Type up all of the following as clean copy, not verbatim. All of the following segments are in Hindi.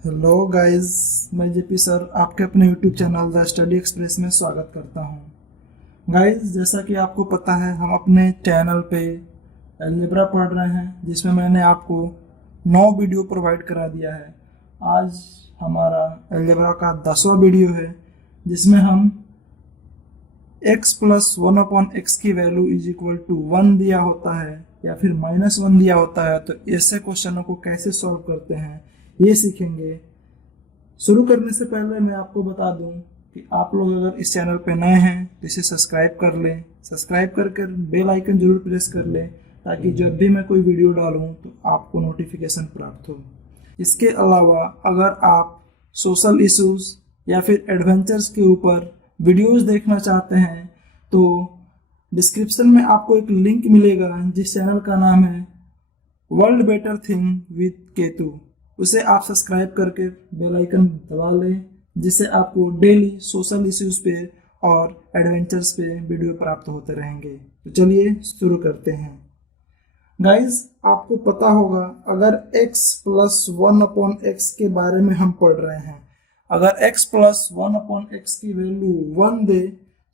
हेलो गाइस, मैं जेपी सर आपके अपने YouTube channel the study express में स्वागत करता हूं। गाइस, जैसा कि आपको पता है हम अपने चैनल पे अलजेब्रा पढ़ रहे हैं, जिसमें मैंने आपको 9 वीडियो प्रोवाइड करा दिया है। आज हमारा अलजेब्रा का 10वां वीडियो है, जिसमें हम x प्लस 1/x की वैल्यू इज इक्वल टू 1 दिया होता है या फिर -1 दिया होता है, तो ऐसे क्वेश्चनों को कैसे सॉल्व करते हैं ये सीखेंगे। शुरू करने से पहले मैं आपको बता दूं कि आप लोग अगर इस चैनल पे नए हैं तो इसे सब्सक्राइब कर लें। सब्सक्राइब करके बेल आइकन जरूर प्रेस कर लें, ताकि जब भी मैं कोई वीडियो डालूं तो आपको नोटिफिकेशन प्राप्त हो। इसके अलावा अगर आप सोशल इश्यूज या फिर एडवेंचर्स के ऊपर वीडियोस देखना चाहते हैं तो डिस्क्रिप्शन में आपको एक लिंक मिलेगा, जिस चैनल का नाम है world better thing with Ketu. उसे आप सब्सक्राइब करके बेल आइकन दबा लें, जिससे आपको डेली सोशल इश्यूज पे और एडवेंचर्स पे वीडियो प्राप्त होते रहेंगे। तो चलिए शुरू करते हैं। गाइस, आपको पता होगा अगर x प्लस 1/x के बारे में हम पढ़ रहे हैं, अगर x प्लस 1/x की वैल्यू 1 दे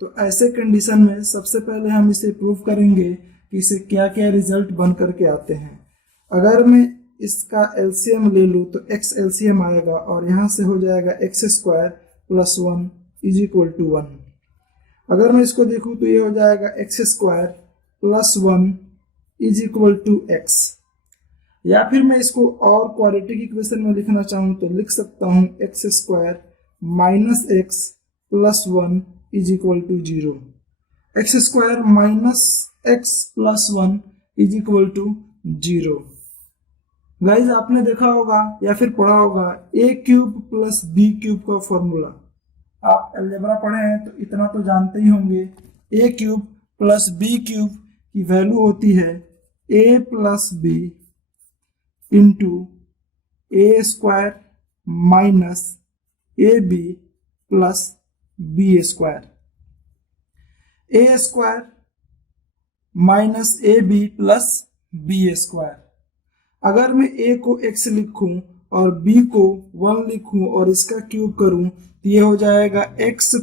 तो ऐसे कंडीशन में सबसे पहले हम इसे प्रूव करेंगे कि इसे क्या क्या रिजल्ट बन करके आते हैं। अगर मैं इसका एलसीएम ले लूँ तो x एलसीएम आएगा और यहाँ से हो जाएगा x² + 1 = 1। अगर मैं इसको देखूँ तो ये हो जाएगा x² + 1 = x। या फिर मैं इसको और क्वाड्रेटिक इक्वेशन में लिखना चाहूँ तो लिख सकता हूँ x² - x + 1 = 0। x² - x + 1 = 0। Guys, आपने देखा होगा या फिर पढ़ा होगा a³ + b³ का फॉर्मूला। आप अलजेब्रा पढ़े हैं तो इतना तो जानते ही होंगे। a³ + b³ की वैल्यू होती है a + b * a² - ab + b²। a² - ab + b²। अगर मैं a को x लिखूं और b को 1 लिखूं और इसका क्यूब करूं तो ये हो जाएगा x +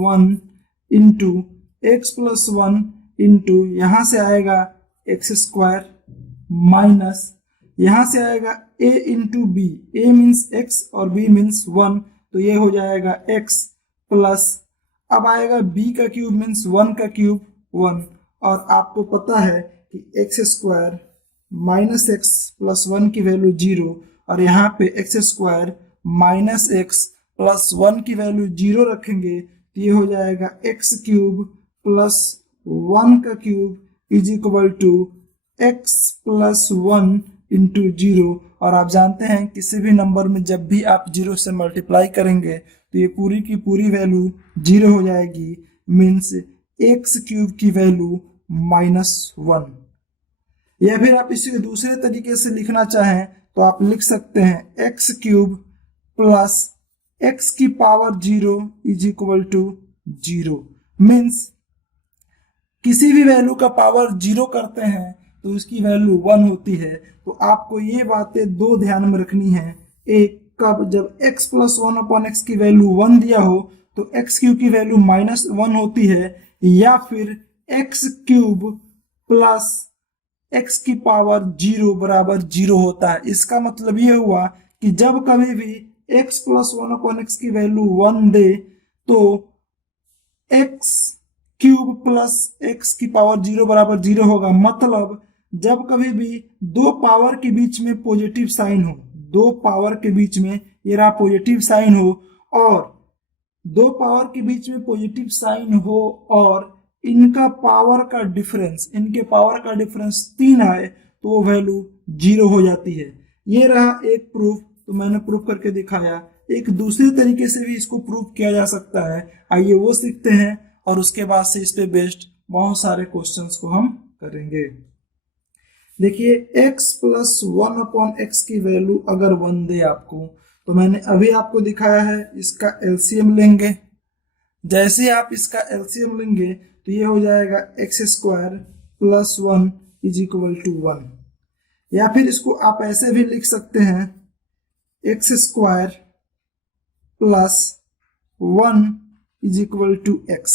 1 * x + 1 यहाँ से आएगा x² माइनस यहाँ से आएगा a * b। a means x और b मीन्स 1, तो ये हो जाएगा x प्लस, अब आएगा b का क्यूब मीन्स 1 का क्यूब 1, और आपको पता है कि x² - x + 1 की वैल्यू 0 और यहाँ पे x² - x + 1 की वैल्यू 0 रखेंगे तो ये हो जाएगा x³ + 1 का क्यूब = x + 1 * 0। और आप जानते हैं किसी भी नंबर में जब भी आप 0 से मल्टीप्लाई करेंगे तो ये पूरी की पूरी वैल्यू 0 हो जाएगी, मीन्स x³ की वैल्यू -1। या फिर आप इसे दूसरे तरीके से लिखना चाहें तो आप लिख सकते हैं x³ + x⁻0 = 0। मीन्स किसी भी वैल्यू का पावर 0 करते हैं तो उसकी वैल्यू 1 होती है। तो आपको ये बातें दो ध्यान में रखनी है। एक, कब जब x + 1/x की वैल्यू 1 दिया हो तो x³ की वैल्यू -1 होती है, या फिर x³ + x⁻0 = 0 होता है। इसका मतलब ये हुआ कि जब कभी भी x + 1/x की वैल्यू 1 दे तो x³ + x⁻0 = 0 होगा। मतलब जब कभी भी दो पावर के बीच में पॉजिटिव साइन हो, दो पावर के बीच में ये रहा पॉजिटिव साइन हो, और दो पावर के बीच में पॉजिटिव साइन हो और इनके पावर का डिफरेंस 3 आए तो वो वैल्यू 0 हो जाती है। ये रहा एक प्रूफ, तो मैंने प्रूफ करके दिखाया। एक दूसरे तरीके से भी इसको प्रूफ किया जा सकता है, आइए वो सीखते हैं और उसके बाद से इस पे बेस्ड बहुत सारे क्वेश्चंस को हम करेंगे। देखिए, x + 1/x की वैल्यू अगर 1 दे आपको, तो मैंने अभी आपको दिखाया है, इसका एलसीएम लेंगे। जैसे आप इसका एलसीएम लेंगे तो ये हो जाएगा x² + 1 = 1। या फिर इसको आप ऐसे भी लिख सकते हैं x square plus 1 is equal to x,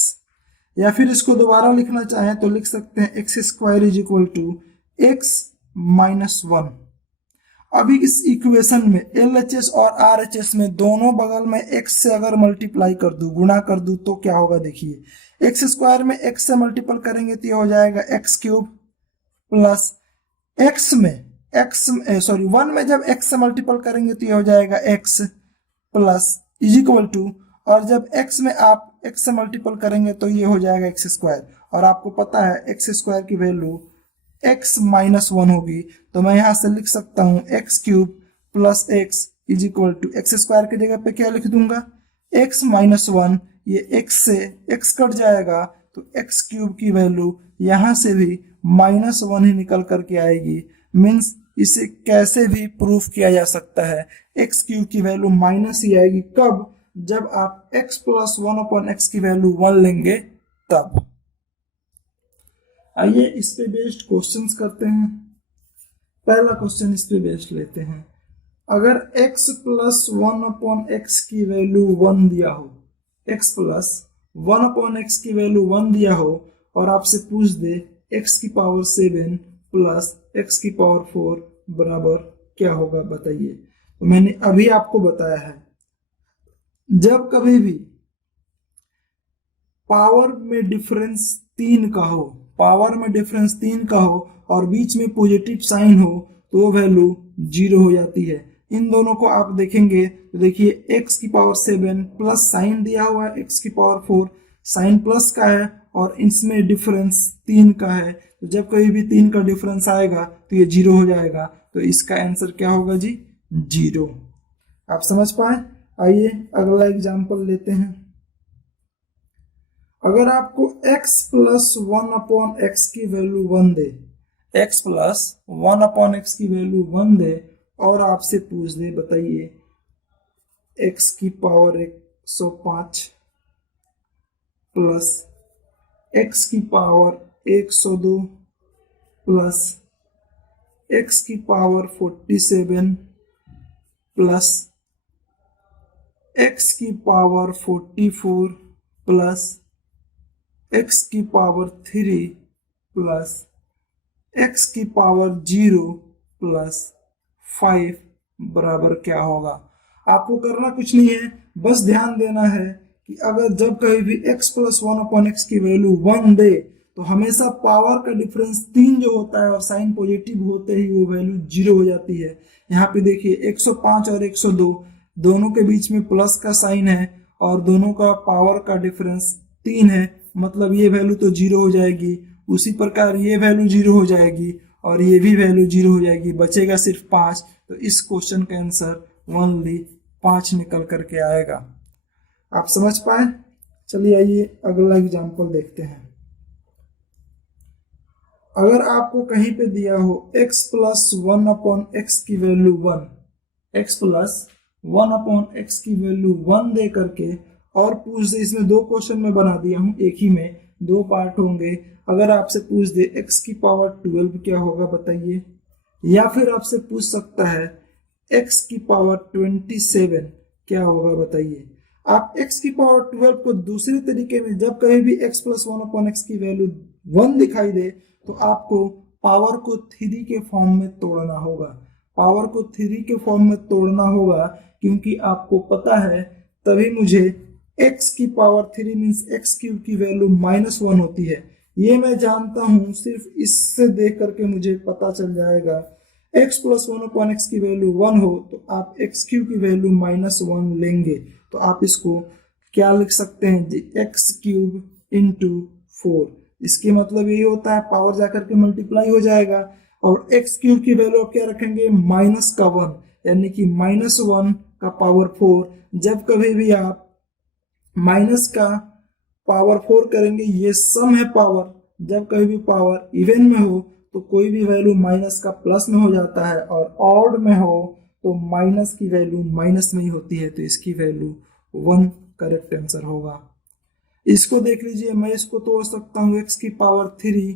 या फिर इसको दोबारा लिखना चाहें तो लिख सकते हैं x square is equal to x minus 1। अभी इस इक्वेशन में LHS और RHS में दोनों बगल में x से अगर मल्टीप्लाई कर दूं, गुणा कर दूं, तो क्या होगा देखिए। एक्स स्क्वायर में x से मल्टीपल करेंगे तो ये हो जाएगा एक्स क्यूब, प्लस x में 1 में जब x से मल्टीपल करेंगे तो ये हो जाएगा x plus is equal to, और जब x में आप x से मल्टीपल करेंगे तो ये हो जाएगा एक्स स्क्वायर, और आपको पता है एक्स स्क्वायर की वैल्यू x माइनस 1 होगी, तो मैं यहां से लिख सकता हूं x cube plus x is equal to, x square की जगह पे क्या लिख दूंगा x माइनस 1, ये x से x कट जाएगा तो एक्स क्यूब की वैल्यू यहां से भी माइनस 1 ही निकल करके आएगी। मीन्स इसे कैसे भी प्रूफ किया जा सकता है, एक्स क्यूब की वैल्यू माइनस ही आएगी। कब? जब आप x प्लस 1 अपॉन एक्स की वैल्यू 1 लेंगे तब। आइए इस पे बेस्ड क्वेश्चंस करते हैं। पहला क्वेश्चन इस पे बेस्ड लेते हैं। अगर x प्लस 1 अपॉन एक्स की वैल्यू 1 दिया हो, x प्लस 1 अपॉन एक्स की वैल्यू 1 दिया हो, और आपसे पूछ दे x की पावर 7 प्लस x की पावर 4 बराबर क्या होगा बताइए। तो मैंने अभी आपको बताया है, जब कभी भी पावर में डिफरेंस 3 का हो, पावर में डिफरेंस 3 का हो और बीच में पॉजिटिव साइन हो, तो वो वैल्यू 0 हो जाती है। इन दोनों को आप देखेंगे तो देखिए x की पावर 7 प्लस साइन दिया हुआ है, x की पावर 4 साइन प्लस का है, और इसमें डिफरेंस 3 का है, तो जब कभी भी 3 का डिफरेंस आएगा तो ये 0 हो जाएगा। तो इसका आंसर क्या होगा जी? 0। आप समझ पाए? आइए अगला एग्जाम्पल लेते हैं। अगर आपको x प्लस 1 अपॉन एक्स की वैल्यू 1 दे, x प्लस 1 अपॉन एक्स की वैल्यू 1 दे, और आपसे पूछ दे बताइए x की पावर 105 प्लस x की पावर 102 प्लस x की पावर 47 प्लस x की पावर 44 प्लस x की पावर 3 प्लस x की पावर 0 प्लस 5 बराबर क्या होगा। आपको करना कुछ नहीं है, बस ध्यान देना है कि अगर जब कहीं भी x प्लस 1 अपॉन एक्स की वैल्यू 1 दे, तो हमेशा पावर का डिफरेंस 3 जो होता है और साइन पॉजिटिव होते ही वो वैल्यू 0 हो जाती है। यहाँ पे देखिए 105 और 102 दोनों के बीच में प्लस का साइन है और दोनों का पावर का डिफरेंस 3 है, मतलब ये वैल्यू तो 0 हो जाएगी। उसी प्रकार ये वैल्यू 0 हो जाएगी और ये भी वैल्यू 0 हो जाएगी, बचेगा सिर्फ 5। तो इस क्वेश्चन का आंसर ओनली 5 निकल करके आएगा। आप समझ पाए? चलिए आइए अगला एग्जांपल देखते हैं। अगर आपको कहीं पे दिया हो x प्लस 1 अपॉन एक्स की value 1, x plus 1 upon x की वैल्यू 1 दे करके और पूछ दे, इसमें 2 क्वेश्चन में बना दिया हूं, एक ही में 2 पार्ट होंगे। अगर आपसे पूछ दे x की पावर 12 क्या होगा बताइए, या फिर आपसे पूछ सकता है x की पावर 27 क्या होगा बताइए। आप x की पावर 12 को दूसरे तरीके में, जब कहीं भी x प्लस 1 अपॉन एक्स की वैल्यू 1 दिखाई दे, तो आपको पावर को 3 के फॉर्म में तोड़ना होगा। पावर को 3 के फॉर्म में तोड़ना होगा, क्योंकि आपको पता है तभी मुझे x की पावर 3 मीन्स x क्यूब की वैल्यू -1 होती है। ये मैं जानता हूं, सिर्फ इससे देख करके मुझे पता चल जाएगा। x प्लस 1 अपॉन एक्स की वैल्यू 1 हो तो आप x क्यूब की वैल्यू -1 लेंगे, तो आप इसको क्या लिख सकते हैं जी, x क्यूब इंटू 4। इसके मतलब यही होता है पावर जाकर के मल्टीप्लाई हो जाएगा, और x क्यूब की वैल्यू आप क्या रखेंगे, माइनस का 1, यानी कि -1 का पावर 4। जब कभी भी आप माइनस का पावर 4 करेंगे, ये सम है पावर, जब कभी भी पावर इवन में हो तो कोई भी वैल्यू माइनस का प्लस में हो जाता है, और ऑड में हो तो माइनस की वैल्यू माइनस में ही होती है। तो इसकी वैल्यू 1 करेक्ट आंसर होगा। इसको देख लीजिए, मैं इसको तोड़ सकता हूँ, x की पावर 3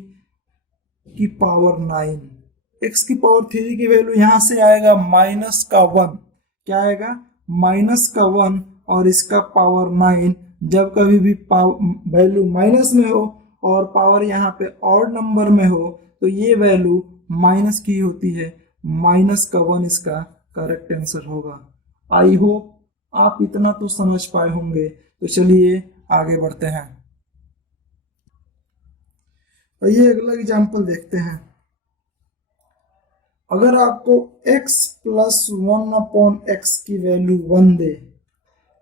की पावर 9। x की पावर 3 की वैल्यू यहां से आएगा माइनस का 1, क्या आएगा, माइनस का 1 और इसका पावर 9। जब कभी भी वैल्यू माइनस में हो और पावर यहाँ पे ऑड नंबर में हो तो ये वैल्यू माइनस की होती है, माइनस का 1 इसका करेक्ट आंसर होगा। आई होप आप इतना तो समझ पाए होंगे। तो चलिए आगे बढ़ते हैं। ये अगला एग्जाम्पल देखते हैं। अगर आपको x प्लस 1 अपॉन एक्स की वैल्यू 1 दे,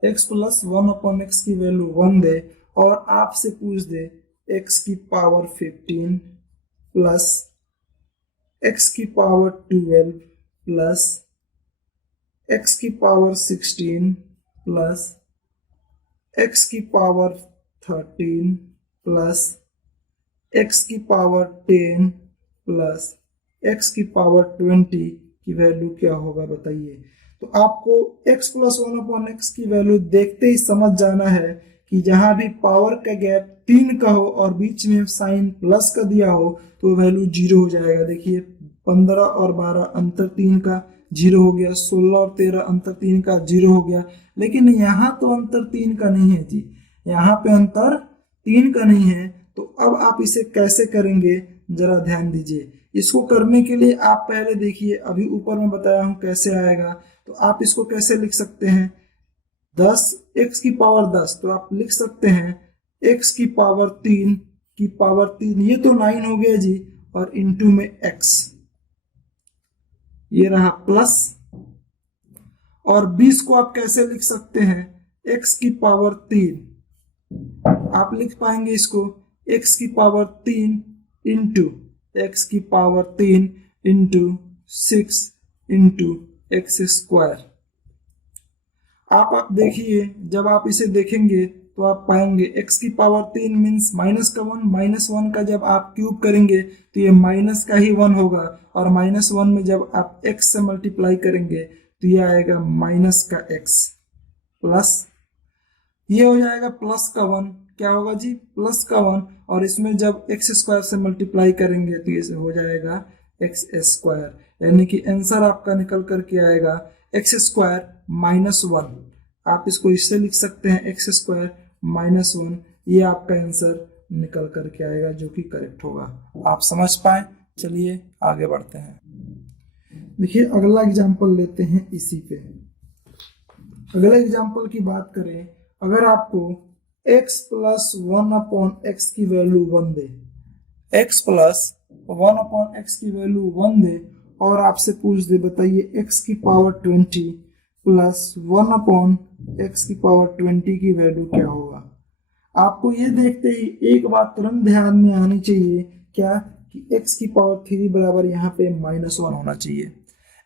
x प्लस 1 अपॉन एक्स की वैल्यू 1 दे और आपसे पूछ दे x की पावर 15 प्लस x की पावर 12 प्लस x की पावर 16 प्लस x की पावर 13 प्लस x की पावर 10 प्लस x की पावर 20 की वैल्यू क्या होगा बताइए। तो आपको x प्लस 1 अपॉन एक्स की वैल्यू देखते ही समझ जाना है कि जहां भी पावर का गैप 3 का हो और बीच में साइन प्लस का दिया हो तो वैल्यू 0 हो जाएगा। देखिए 15 और 12 अंतर 3 का 0 हो गया, 16 और 13 अंतर 3 का 0 हो गया। लेकिन यहाँ तो अंतर 3 का नहीं है जी, यहाँ पे अंतर 3 का नहीं है। तो अब आप इसे कैसे करेंगे जरा ध्यान दीजिए। इसको करने के लिए आप पहले देखिए, अभी ऊपर में बताया हूं कैसे आएगा। तो आप इसको कैसे लिख सकते हैं, 10 x की पावर 10, तो आप लिख सकते हैं x की पावर 3 की पावर 3, ये तो 9 हो गया जी, और इनटू में x, ये रहा प्लस। और 20 को आप कैसे लिख सकते हैं, x की पावर 3, आप लिख पाएंगे इसको x की पावर 3 इंटू x की power 3 into 6 into x square. आप देखिए, जब आप इसे देखेंगे तो आप पाएंगे x की पावर 3 मीन्स माइनस का 1, माइनस 1 का जब आप क्यूब करेंगे तो ये माइनस का ही 1 होगा, और माइनस 1 में जब आप x से मल्टीप्लाई करेंगे तो ये आएगा माइनस का x, प्लस ये हो जाएगा प्लस का 1, क्या होगा जी, प्लस का 1, और इसमें जब एक्स स्क्वायर से मल्टीप्लाई करेंगे तो ये हो जाएगा एक्स स्क्वायर, यानी कि आंसर आपका निकल करके आएगा एक्स स्क्वायर माइनस 1। आप इसको इससे लिख सकते हैं एक्स स्क्वायर माइनस 1, ये आपका आंसर निकल करके आएगा जो कि करेक्ट होगा। आप समझ पाए। चलिए आगे बढ़ते हैं। देखिए अगला एग्जाम्पल लेते हैं इसी पे। अगला एग्जाम्पल की बात करें, अगर आपको x प्लस 1 अपॉन एक्स की वैल्यू 1 दे, x प्लस 1 अपॉन एक्स की वैल्यू 1 दे और आपसे पूछ दे बताइए x की पावर 20 प्लस 1 अपॉन एक्स की पावर 20 की वैल्यू क्या होगा। आपको ये देखते ही एक बात तुरंत ध्यान में आनी चाहिए, क्या कि x की पावर 3 बराबर यहाँ पे -1 होना चाहिए।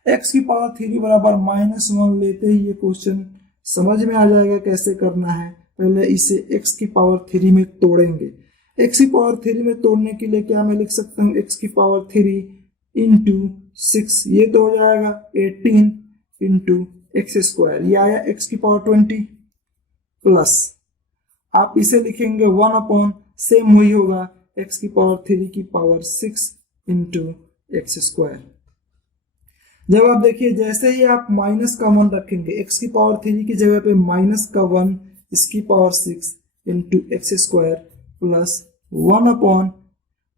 x की पावर 3 बराबर -1 लेते ही ये क्वेश्चन समझ में आ जाएगा कैसे करना है। पहले इसे x की पावर 3 में तोड़ेंगे। x की पावर 3 में तोड़ने के लिए क्या मैं लिख सकता हूँ, x की पावर 3 इंटू 6, ये तो हो जाएगा 18 इंटू एक्स स्क्वायर, ये आया x की पावर 20, प्लस आप इसे लिखेंगे 1 अपॉन सेम वही होगा x की पावर 3 की पावर 6 इंटू एक्स स्क्वायर। जब आप देखिए जैसे ही आप माइनस का 1 रखेंगे, x की पावर 3 की जगह पे माइनस का 1 इसकी power 6 into x square plus 1 upon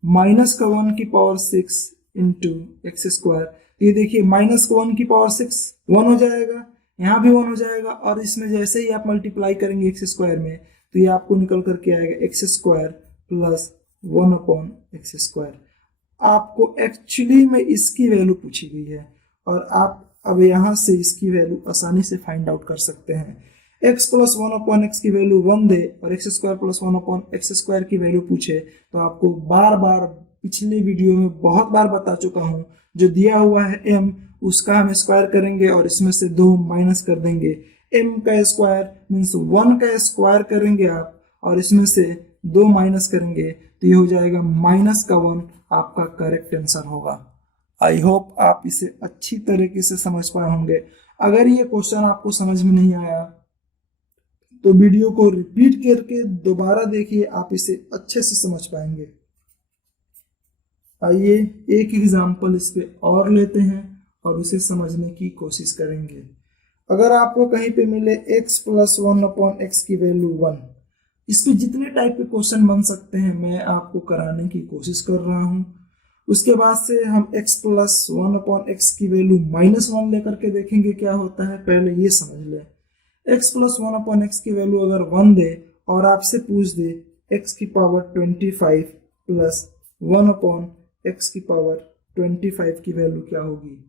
minus का 1 की पावर 6 इंटू एक्स स्क्वायर। ये देखिए माइनस का 1 की पावर 6 1 हो जाएगा, यहाँ भी 1 हो जाएगा, और इसमें जैसे ही आप मल्टीप्लाई करेंगे एक्स स्क्वायर में तो ये आपको निकल करके आएगा x square plus 1 upon x square. आपको एक्चुअली में इसकी वैल्यू पूछी गई है और आप अब यहाँ से इसकी वैल्यू आसानी से फाइंड आउट कर सकते हैं। x प्लस 1 अपॉन एक्स की वैल्यू 1 दे और x square plus 1 upon x square की वैल्यू पूछे तो आपको बार बार पिछले वीडियो में बहुत बार बता चुका हूँ, जो दिया हुआ है m उसका हम स्क्वायर करेंगे और इसमें से 2 माइनस कर देंगे। m का स्क्वायर मीन्स 1 का स्क्वायर करेंगे आप और इसमें से 2 माइनस करेंगे तो ये हो जाएगा माइनस का 1, आपका करेक्ट आंसर होगा। आई होप आप इसे अच्छी तरीके से समझ पाए होंगे। अगर ये क्वेश्चन आपको समझ में नहीं आया तो वीडियो को रिपीट करके दोबारा देखिए, आप इसे अच्छे से समझ पाएंगे। आइए एक एग्जाम्पल इस पे और लेते हैं और उसे समझने की कोशिश करेंगे। अगर आपको कहीं पे मिले x प्लस 1/x की वैल्यू 1, इस पे जितने टाइप के क्वेश्चन बन सकते हैं मैं आपको कराने की कोशिश कर रहा हूँ। उसके बाद से हम x प्लस 1/x की वैल्यू -1 लेकर के देखेंगे क्या होता है। पहले ये समझ लें, x प्लस 1/x की वैल्यू अगर 1 दे और आपसे पूछ दे x की पावर 25 प्लस 1/x की पावर 25 की वैल्यू क्या होगी।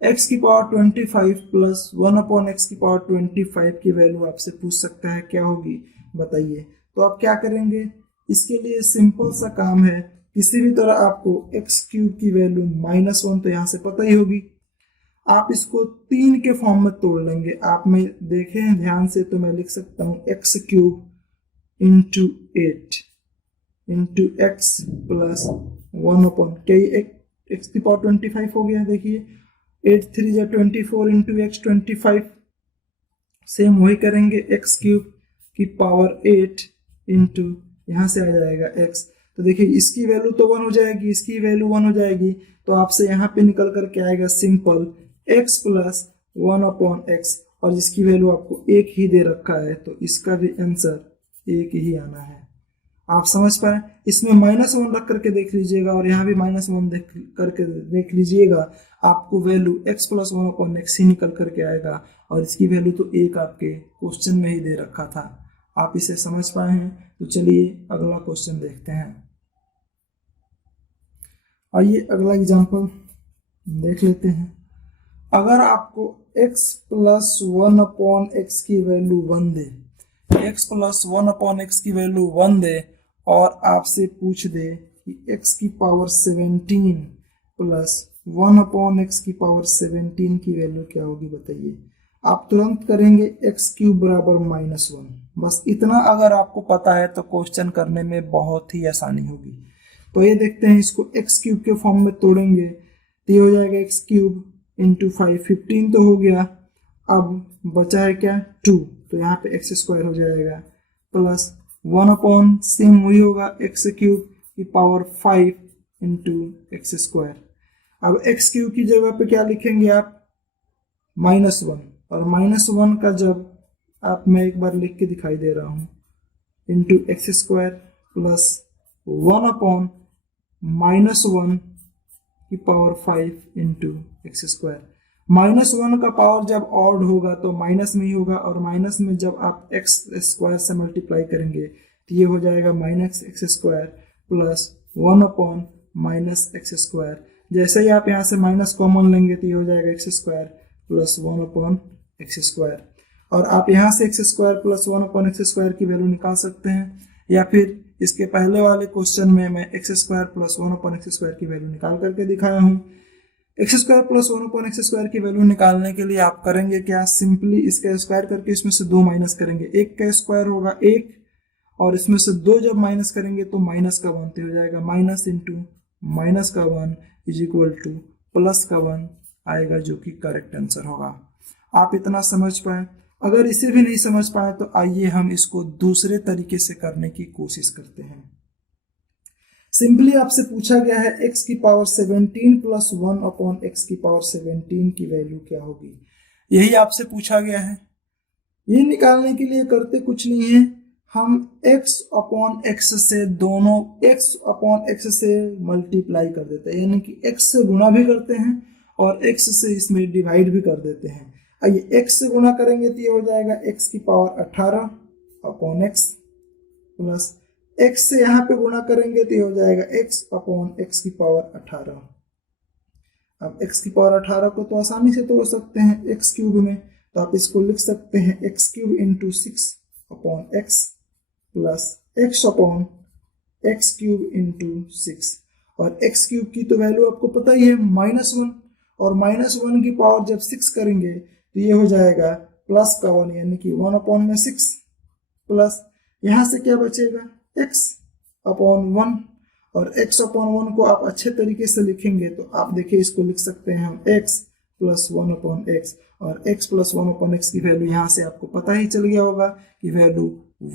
x की पावर 25 प्लस 1/x की पावर 25 की वैल्यू आपसे पूछ सकता है क्या होगी, बताइए। तो आप क्या करेंगे, इसके लिए सिंपल सा काम है, किसी भी तरह आपको x³ की वैल्यू -1 तो यहाँ से पता ही होगी, आप इसको 3 के फॉर्म में तोड़ लेंगे। आप में देखें ध्यान से तो मैं लिख सकता हूँ x³ into 8 into x plus 1/, क्या ये x की पावर 25 हो गया। देखिए 8 3 जा 24 इंटू x 25, सेम वही करेंगे x³ की पावर 8 इंटू यहाँ से आ जाएगा x। तो देखिए इसकी वैल्यू तो 1 हो जाएगी, इसकी वैल्यू 1 हो जाएगी, तो आपसे यहाँ पे निकल कर क्या आएगा, सिंपल x प्लस 1/x, और जिसकी वैल्यू आपको 1 ही दे रखा है तो इसका भी आंसर 1 ही आना है। आप समझ पाए। इसमें -1 रख करके देख लीजिएगा और यहाँ भी -1 करके देख लीजिएगा, आपको वैल्यू x प्लस 1/x ही निकल करके आएगा, और इसकी वैल्यू तो 1 आपके क्वेश्चन में ही दे रखा था। आप इसे समझ पाए हैं। तो चलिए अगला क्वेश्चन देखते हैं। आइए अगला एग्जांपल देख लेते हैं। अगर आपको x प्लस 1/x की वैल्यू 1 दे, x प्लस 1/x की वैल्यू 1 दे और आपसे पूछ दे कि x की पावर 17 प्लस 1/x की पावर 17 की वैल्यू क्या होगी, बताइए। आप तुरंत करेंगे x³ बराबर -1। बस इतना अगर आपको पता है तो क्वेश्चन करने में बहुत ही आसानी होगी। तो ये देखते हैं, इसको x³ के फॉर्म में तोड़ेंगे तो ये हो जाएगा x³ इंटू 5, 15 तो हो गया। अब बचा है क्या, 2, तो यहाँ पे x² हो जाएगा प्लस 1/, सेम वही होगा x³ की पावर 5 इंटू x²। अब x³ की जगह पे क्या लिखेंगे आप, -1, और -1 का जब आप, मैं एक बार लिख के दिखाई दे रहा हूँ, इंटू x² प्लस 1/, -1 की पावर 5 इंटू x²। -1 का पावर जब ऑड होगा तो माइनस में ही होगा, और माइनस में जब आप x² से मल्टीप्लाई करेंगे तो ये हो जाएगा -x² प्लस 1/, -x²। जैसे ही आप यहाँ से माइनस कॉमन लेंगे तो ये हो जाएगा x² प्लस 1/x²। और आप यहाँ से x² प्लस 1/x² की वैल्यू निकाल सकते हैं, या फिर इसके पहले वाले क्वेश्चन में मैं x² प्लस 1/x² की वैल्यू निकाल करके दिखाया हूँ। x² प्लस 1/x² की वैल्यू निकालने के लिए आप करेंगे क्या, सिंपली इसका स्क्वायर करके इसमें से 2 माइनस करेंगे। 1 का स्क्वायर होगा 1, और इसमें से 2 जब माइनस करेंगे तो माइनस का 1 हो जाएगा, माइनस इंटू माइनस का 1 इज इक्वल टू प्लस का 1 आएगा, जो कि करेक्ट आंसर होगा। आप इतना समझ पाए। अगर इसे भी नहीं समझ पाए तो आइए हम इसको दूसरे तरीके से करने की कोशिश करते हैं। सिंपली आपसे पूछा गया है x की पावर 17 प्लस 1/x की पावर 17 की वैल्यू क्या होगी, यही आपसे पूछा गया है। ये निकालने के लिए करते कुछ नहीं है, हम x/x से दोनों x/x से मल्टीप्लाई कर देते हैं, यानी कि x से गुणा भी करते हैं और x से इसमें डिवाइड भी कर देते हैं। आइए x से गुणा करेंगे तो ये हो जाएगा x की पावर 18/x प्लस x से यहाँ पे गुणा करेंगे तो ये हो जाएगा x/x की पावर 18। अब x की पावर 18 को तो आसानी से तोड़ सकते हैं x³ में, तो आप इसको लिख सकते हैं x³ into 6/x plus x/x³ into 6। और x³ की तो वैल्यू आपको पता ही है -1, और -1 की पावर जब 6 करेंगे तो ये हो जाएगा प्लस का 1, यानी कि 1/6 प्लस यहाँ से क्या बचेगा x/1, और x/1 को आप अच्छे तरीके से लिखेंगे तो आप देखिए इसको लिख सकते हैं हम x प्लस 1/x, और x प्लस 1/x की वैल्यू यहाँ से आपको पता ही चल गया होगा कि वैल्यू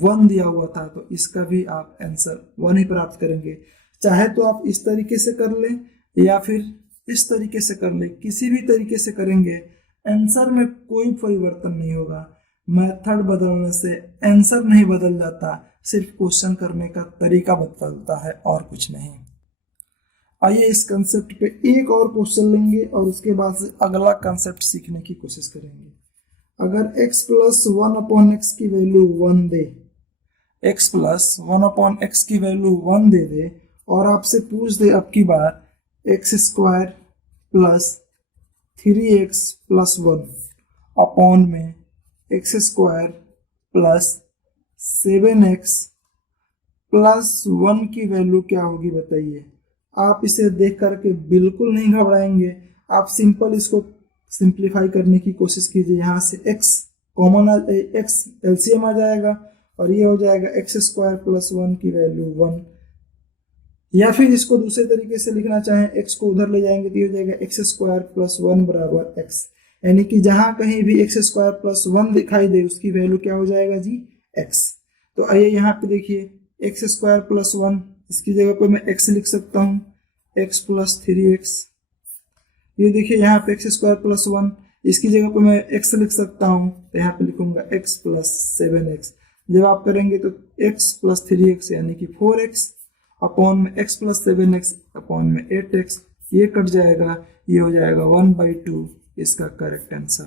1 दिया हुआ था, तो इसका भी आप आंसर 1 ही प्राप्त करेंगे। चाहे तो आप इस तरीके से कर लें या फिर इस तरीके से कर लें, किसी भी तरीके से करेंगे आंसर में कोई परिवर्तन नहीं होगा। मेथड बदलने से आंसर नहीं बदल जाता, सिर्फ क्वेश्चन करने का तरीका बदलता है और कुछ नहीं। आइए इस कंसेप्ट पे एक और क्वेश्चन लेंगे और उसके बाद से अगला कंसेप्ट सीखने की कोशिश करेंगे। अगर x प्लस 1/x की वैल्यू 1 दे, x प्लस 1/x की वैल्यू 1 दे दे और आपसे पूछ दे अब की बार x² plus 3x plus 1 upon में x² प्लस 7x प्लस 1 की वैल्यू क्या होगी बताइए। आप इसे देख करके बिल्कुल नहीं घबराएंगे, आप सिंपल इसको सिंप्लीफाई करने की कोशिश कीजिए। यहाँ से x कॉमन x एलसीएम आ जाएगा और ये हो जाएगा x² प्लस 1 की वैल्यू 1। या फिर इसको दूसरे तरीके से लिखना चाहें, x को उधर ले जाएंगे तो ये हो जाएगा x² प्लस 1 बराबर x, यानी कि जहां कहीं भी x² प्लस 1 दिखाई दे उसकी वैल्यू क्या हो जाएगा जी, x। तो आइए यहाँ पे देखिए x² प्लस 1, इसकी जगह पे मैं x लिख सकता हूँ, x प्लस 3x। ये देखिए यहाँ पे x² प्लस 1, इसकी जगह पे मैं x लिख सकता हूँ, तो यहाँ पे लिखूंगा x प्लस 7x। जब आप करेंगे तो x प्लस 3x यानी कि 4x अपॉन में x प्लस 7x अपॉन में 8x, ये कट जाएगा, ये हो जाएगा 1/2 इसका करेक्ट आंसर।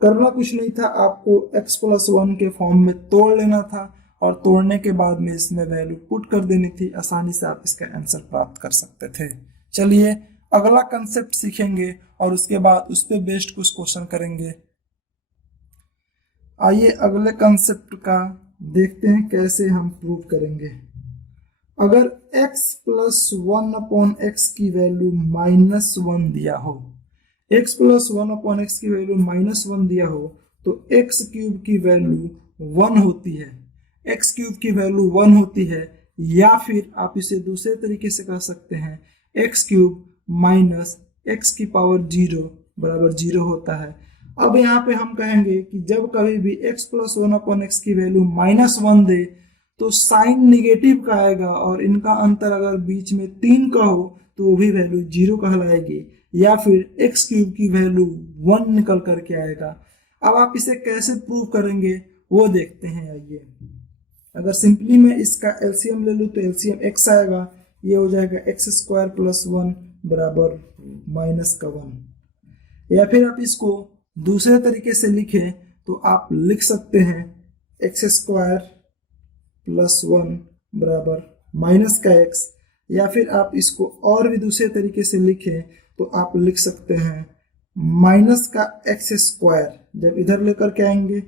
करना कुछ नहीं था, आपको x प्लस 1 के फॉर्म में तोड़ लेना था और तोड़ने के बाद में इसमें वैल्यू पुट कर देनी थी, आसानी से आप इसका आंसर प्राप्त कर सकते थे। चलिए अगला कंसेप्ट सीखेंगे और उसके बाद उस पर बेस्ड कुछ क्वेश्चन करेंगे। आइए अगले कंसेप्ट का देखते हैं कैसे हम प्रूव करेंगे। अगर x प्लस 1/x की वैल्यू -1 दिया हो, x प्लस 1/x की वैल्यू -1 दिया हो तो x³ की वैल्यू 1 होती है, x³ की वैल्यू 1 होती है। या फिर आप इसे दूसरे तरीके से कह सकते हैं x³ माइनस x की पावर 0 बराबर 0 होता है। अब यहाँ पे हम कहेंगे कि जब कभी भी x प्लस 1/x की वैल्यू -1 दे तो साइन निगेटिव का आएगा और इनका अंतर अगर बीच में 3 का हो तो वो भी वैल्यू 0 कहलाएगी, या फिर x³ की वैल्यू 1 निकल करके आएगा। अब आप इसे कैसे प्रूव करेंगे वो देखते हैं। आइए अगर सिंपली मैं इसका एलसीएम ले लूँ तो एलसीएम x आएगा, ये हो जाएगा x² प्लस 1 बराबर -1। या फिर आप इसको दूसरे तरीके से लिखें तो आप लिख सकते हैं x² प्लस 1 बराबर -x। या फिर आप इसको और भी दूसरे तरीके से लिखें तो आप लिख सकते हैं -x², जब इधर लेकर के आएंगे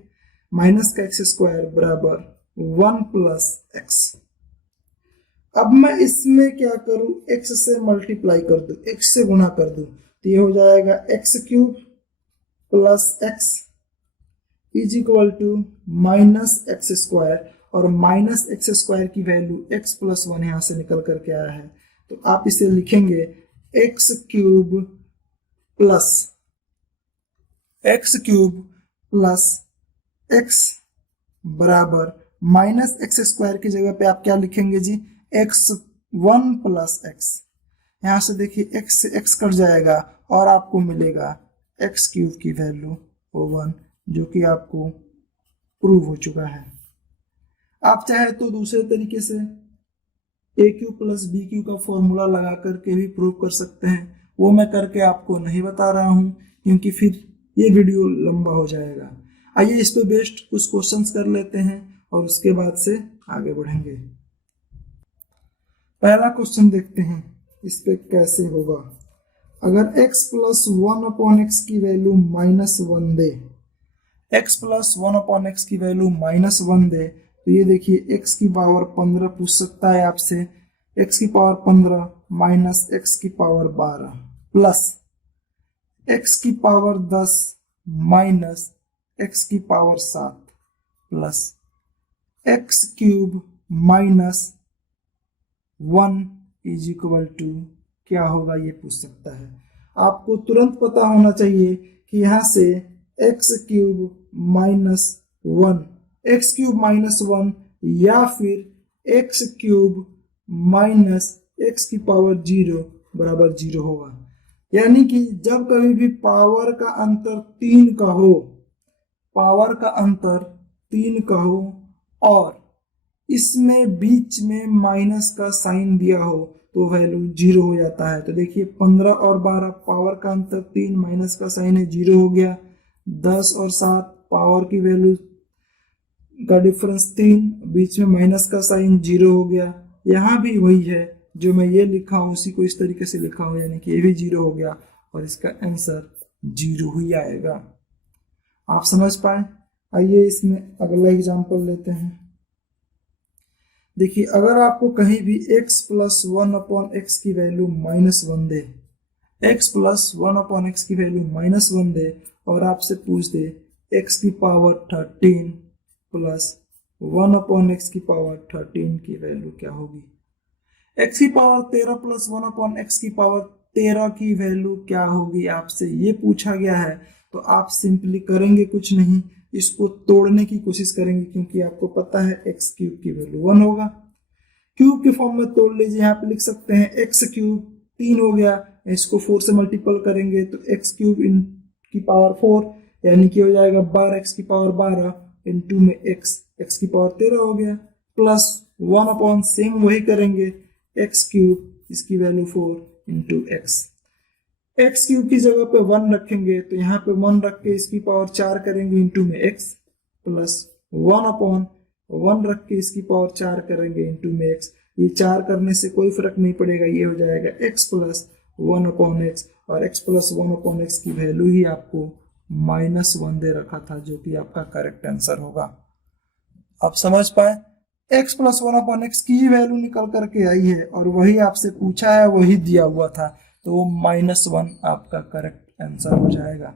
-x² बराबर 1 प्लस x। अब मैं इसमें क्या करूं, x से मल्टीप्लाई कर दूं, x से गुणा कर दूं, तो ये हो जाएगा x³ plus x is equal to -x², और -x² की वैल्यू x प्लस 1 यहाँ से निकल करके आया है, तो आप इसे लिखेंगे x³ प्लस x बराबर -x² की जगह पे आप क्या लिखेंगे जी, x1 प्लस x। यहाँ से देखिए x से x कट जाएगा और आपको मिलेगा x³ की वैल्यू 1, जो कि आपको प्रूव हो चुका है। आप चाहे तो दूसरे तरीके से AQ प्लस BQ का फॉर्मूला लगा करके भी प्रूव कर सकते हैं, वो मैं करके आपको नहीं बता रहा हूँ क्योंकि फिर ये वीडियो लंबा हो जाएगा। आइए इस पे बेस्ड कुछ क्वेश्चंस कर लेते हैं और उसके बाद से आगे बढ़ेंगे। पहला क्वेश्चन देखते हैं इस पे कैसे होगा। अगर x प्लस 1/x की वैल्यू -1 दे, x प्लस 1/x की वैल्यू -1 दे, तो ये देखिए x की पावर 15 पूछ सकता है आपसे, x की पावर 15 माइनस x की पावर 12 प्लस x की पावर 10 माइनस x की power 7 plus x³ minus 1 is equal to क्या होगा ये पूछ सकता है। आपको तुरंत पता होना चाहिए कि यहाँ से x³ माइनस 1, x³ माइनस 1 या फिर x³ माइनस x की पावर 0 बराबर 0 होगा। यानी कि जब कभी भी पावर का अंतर 3 का हो, पावर का अंतर 3 का हो और इसमें बीच में माइनस का साइन दिया हो तो वैल्यू 0 हो जाता है। तो देखिए 15 और 12 पावर का अंतर 3, माइनस का साइन है, 0 हो गया। 10 और 7 पावर की वैल्यू का डिफरेंस 3, बीच में माइनस का साइन, 0 हो गया। यहाँ भी वही है जो मैं ये लिखा हूँ उसी को इस तरीके से लिखा हूँ, यानी कि ये भी 0 हो गया और इसका आंसर 0 ही आएगा। आप समझ पाए? आइए इसमें अगला एग्जांपल लेते हैं। देखिए अगर आपको कहीं भी x प्लस 1/x की वैल्यू -1 दे, x प्लस 1/x की वैल्यू -1 दे और आपसे पूछ दे x की पावर 13 प्लस 1/x की पावर 13 की वैल्यू क्या होगी। x की पावर 13 प्लस 1/x की पावर 13 की वैल्यू क्या होगी, आपसे ये पूछा गया है। तो आप सिंपली करेंगे कुछ नहीं, इसको तोड़ने की कोशिश करेंगे, क्योंकि आपको पता है x क्यूब की वैल्यू 1 होगा। क्यूब के फॉर्म में तोड़ लीजिए, यहाँ पे लिख सकते हैं x क्यूब 3 हो गया, इसको 4 से मल्टीपल करेंगे तो x क्यूब इन की पावर 4 यानी कि हो जाएगा 12x की पावर 12 इंटू में x की पावर 13 हो गया, प्लस 1 सेम वही करेंगे, x क्यूब इसकी वैल्यू 4 इंटू x क्यूब की जगह पे 1 रखेंगे तो यहाँ पे 1 रख के इसकी पावर 4 करेंगे इंटू में x, प्लस 1 रख के इसकी पावर 4 करेंगे इंटू में x। ये 4 करने से कोई फर्क नहीं पड़ेगा, ये हो जाएगा x प्लस 1/x और x प्लस 1/x की वैल्यू ही आपको -1 दे रखा था, जो कि आपका करेक्ट आंसर होगा। आप समझ पाए? x प्लस 1/x की वैल्यू निकल करके आई है और वही आपसे पूछा है, वही दिया हुआ था, तो -1 आपका करेक्ट आंसर हो जाएगा।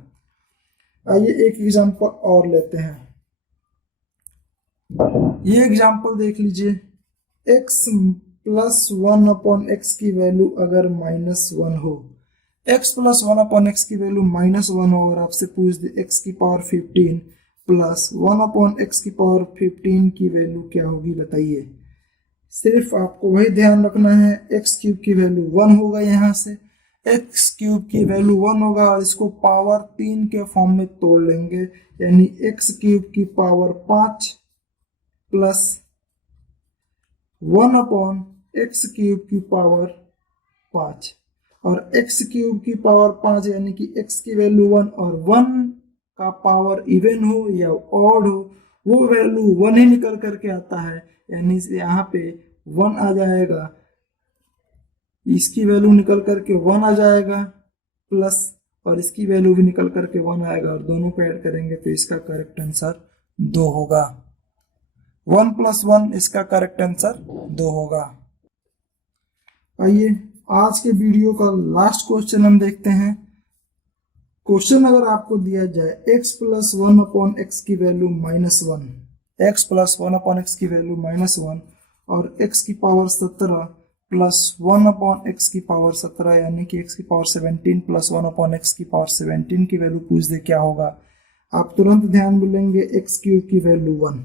आइए एक एग्जांपल और लेते हैं। ये एग्जांपल देख लीजिए, x प्लस 1/x की वैल्यू अगर -1 हो, x प्लस 1/x की वैल्यू -1 हो और आपसे पूछ दे x की पावर 15 प्लस 1/x की पावर 15 की वैल्यू क्या होगी, बताइए। सिर्फ आपको वही ध्यान रखना है, x क्यूब की वैल्यू 1 होगा, यहाँ से x क्यूब की वैल्यु 1 होगा और इसको पावर 3 के फॉर्म में तोड़ लेंगे, यानी x क्यूब की पावर 5 प्लस 1/x क्यूब की पावर 5 और x क्यूब की पावर 5 यानी कि x की वैल्यू 1 और 1 का पावर इवन हो या ऑड हो, वो वैल्यू 1 ही निकल करके आता है, यानी यहाँ पे 1 आ जाएगा, इसकी वैल्यू निकल करके 1 आ जाएगा, प्लस और इसकी वैल्यू भी निकल करके 1 आएगा और दोनों को ऐड करेंगे तो इसका करेक्ट आंसर 2 होगा। 1 + 1 इसका करेक्ट आंसर 2 होगा। आइए आज के वीडियो का लास्ट क्वेश्चन हम देखते हैं। क्वेश्चन अगर आपको दिया जाए x प्लस 1/x की वैल्यू -1, x प्लस 1/x की वैल्यू -1 और x की पावर 17 प्लस 1/x की पावर 17 यानी कि x की पावर 17 प्लस 1/x की पावर 17 की वैल्यू पूछ दे क्या होगा, आप तुरंत ध्यान में लेंगे x क्यूब की वैल्यू 1।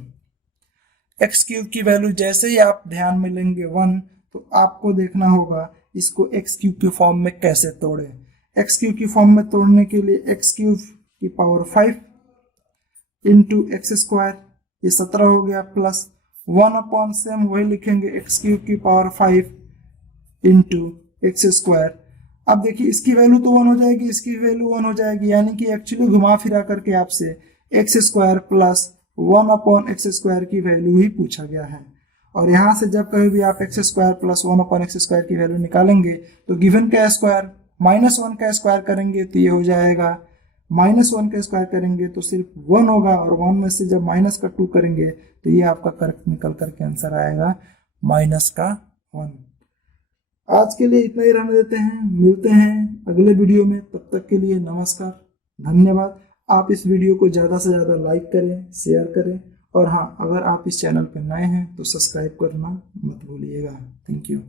x क्यूब की वैल्यू जैसे ही आप ध्यान में लेंगे 1, तो आपको देखना होगा इसको x क्यूब के फॉर्म में कैसे तोड़े। x क्यूब की फॉर्म में तोड़ने के लिए x क्यूब की पावर 5 इंटू x², ये 17 हो गया, प्लस 1/सेम वही लिखेंगे x क्यूब की पावर 5 इंटू x²। अब देखिए इसकी वैल्यू तो 1 हो जाएगी, इसकी वैल्यू 1 हो जाएगी, यानी कि एक्चुअली घुमा फिरा करके आपसे x² प्लस 1/x² की वैल्यू ही पूछा गया है। और यहाँ से जब कभी भी आप x² प्लस 1/x² की वैल्यू निकालेंगे तो गिवन का स्क्वायर -1 का स्क्वायर करेंगे तो ये हो जाएगा, -1 का स्क्वायर करेंगे तो सिर्फ 1 होगा और 1 में से जब माइनस का 2 करेंगे तो ये आपका करेक्ट निकल करके आंसर आएगा -1। आज के लिए इतना ही रहने देते हैं, मिलते हैं अगले वीडियो में, तब तक के लिए नमस्कार, धन्यवाद। आप इस वीडियो को ज़्यादा से ज़्यादा लाइक करें, शेयर करें और हाँ, अगर आप इस चैनल पर नए हैं तो सब्सक्राइब करना मत भूलिएगा। Thank you.